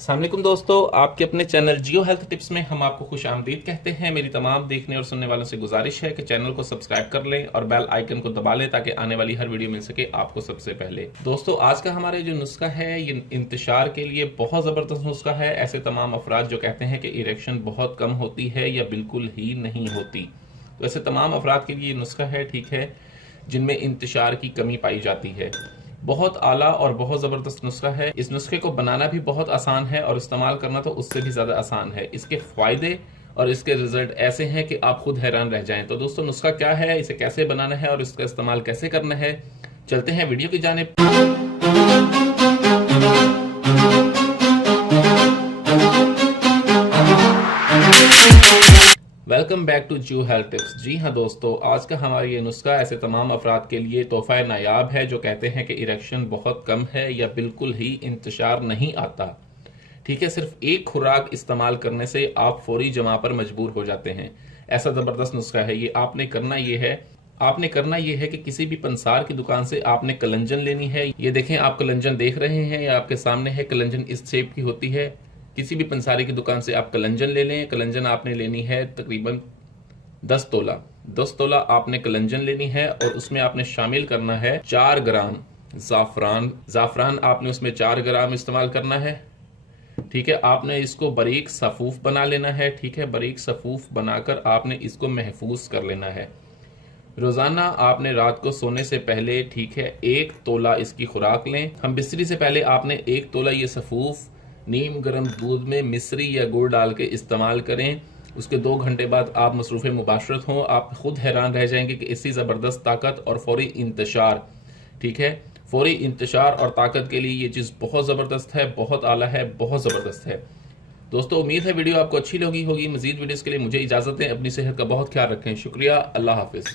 अस्सलाम वालेकुम दोस्तों, आपके अपने चैनल जियो हेल्थ टिप्स में हम आपको खुश आमदीद कहते हैं। मेरी तमाम देखने और सुनने वालों से गुजारिश है कि चैनल को सब्सक्राइब कर लें और बेल आइकन को दबा लें ताकि आने वाली हर वीडियो मिल सके आपको सबसे पहले। दोस्तों, आज का हमारे जो नुस्खा है ये इंतशार के लिए बहुत ज़बरदस्त नुस्खा है। ऐसे तमाम अफराद जो कहते हैं कि इरेक्शन बहुत कम होती है या बिल्कुल ही नहीं होती, तो ऐसे तमाम अफराद के लिए ये नुस्खा है, ठीक है, जिनमें इंतशार की कमी पाई जाती है। बहुत आला और बहुत ज़बरदस्त नुस्खा है। इस नुस्खे को बनाना भी बहुत आसान है और इस्तेमाल करना तो उससे भी ज़्यादा आसान है। इसके फ़ायदे और इसके रिजल्ट ऐसे हैं कि आप खुद हैरान रह जाएं। तो दोस्तों, नुस्खा क्या है, इसे कैसे बनाना है और इसका इस्तेमाल कैसे करना है, चलते हैं वीडियो की जानिब। Welcome back to Geo health tips. जी हाँ दोस्तों, आज का हमारा ये नुस्खा ऐसे तमाम अफराद के लिए तोहफा नायाब है जो कहते हैं कि इरेक्शन बहुत कम है या बिल्कुल ही इंतशार नहीं आता। ठीक है, सिर्फ एक खुराक इस्तेमाल करने से आप फौरी जमा पर मजबूर हो जाते हैं। ऐसा ज़बरदस्त नुस्खा है ये। आपने करना ये है कि किसी भी पंसार की दुकान से आपने कलंजन लेनी है। ये देखें, आप कलंजन देख रहे हैं, या आपके सामने है। कलंजन इस शेप की होती है। किसी भी पंसारी की दुकान से आप कलंजन ले लें। कलंजन आपने लेनी है तकरीबन 10 तोला। 10 तोला आपने कलंजन लेनी है और उसमें आपने शामिल करना है 4 ग्राम ज़ाफ़रान आपने उसमें 4 ग्राम इस्तेमाल करना है। ठीक है, आपने इसको बारीक सफ़ूफ बना लेना है। ठीक है, बारीक सफ़ूफ बनाकर आपने इसको महफूज कर लेना है। रोज़ाना आपने रात को सोने से पहले, ठीक है, 1 तोला इसकी खुराक लें। हम बिस्तरी से पहले आपने 1 तोला ये सफ़ूफ नीम गर्म दूध में मिश्री या गुड़ डाल के इस्तेमाल करें। उसके 2 घंटे बाद आप मसरूफ़ मुबाशरत हों। आप खुद हैरान रह जाएंगे कि इसी ज़बरदस्त ताकत और फौरी इंतशार, ठीक है, फौरी इंतशार और ताकत के लिए ये चीज़ बहुत ज़बरदस्त है, बहुत आला है, बहुत ज़बरदस्त है। दोस्तों, उम्मीद है वीडियो आपको अच्छी लगी होगी। मज़ीद वीडियोज़ के लिए मुझे इजाज़त दें। अपनी सेहत का बहुत ख्याल रखें। शुक्रिया। अल्लाह हाफिज़।